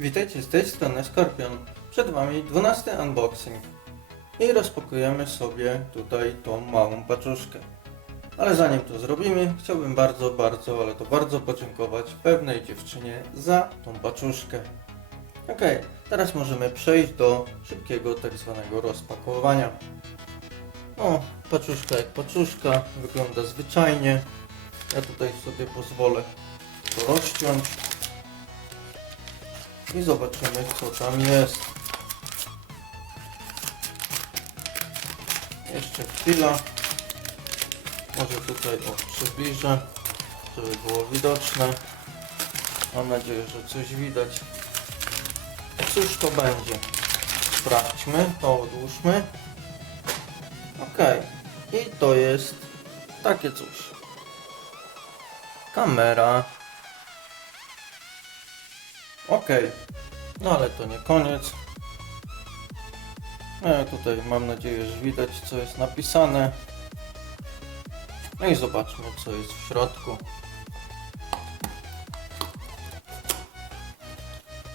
Witajcie z tej strony Skorpion. Przed Wami 12 unboxing. I rozpakujemy sobie tutaj tą małą paczuszkę. Ale zanim to zrobimy, chciałbym bardzo, bardzo, ale to bardzo podziękować pewnej dziewczynie za tą paczuszkę. Ok, teraz możemy przejść do szybkiego tak zwanego rozpakowania. O, paczuszka jak paczuszka, wygląda zwyczajnie. Ja tutaj sobie pozwolę to rozciąć i zobaczymy co tam jest. Jeszcze chwila. Może tutaj o, przybliżę, żeby było widoczne. Mam nadzieję, że coś widać. Cóż to będzie? Sprawdźmy, to odłóżmy. Ok. I to jest takie coś. Kamera. Okej, no ale to nie koniec. No, tutaj mam nadzieję, że widać co jest napisane. No i zobaczmy co jest w środku.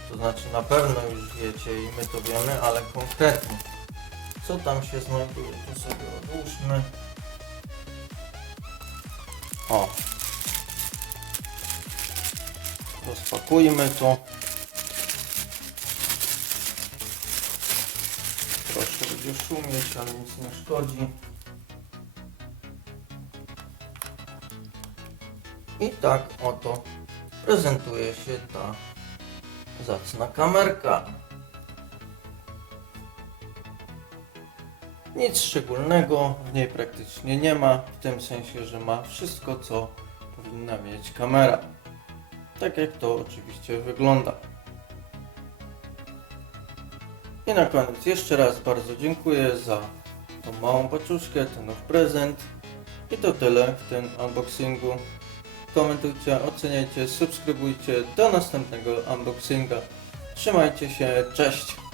To znaczy na pewno już wiecie i my to wiemy, ale konkretnie co tam się znajduje, to sobie odłóżmy. O. Rozpakujmy to. Troszkę będzie szumieć, ale nic nie szkodzi. I tak oto prezentuje się ta zacna kamerka. Nic szczególnego w niej praktycznie nie ma, w tym sensie, że ma wszystko, co powinna mieć kamera. Tak jak to oczywiście wygląda. I na koniec jeszcze raz bardzo dziękuję za tą małą paczuszkę, ten nowy prezent. I to tyle w tym unboxingu. Komentujcie, oceniajcie, subskrybujcie. Do następnego unboxinga. Trzymajcie się, cześć!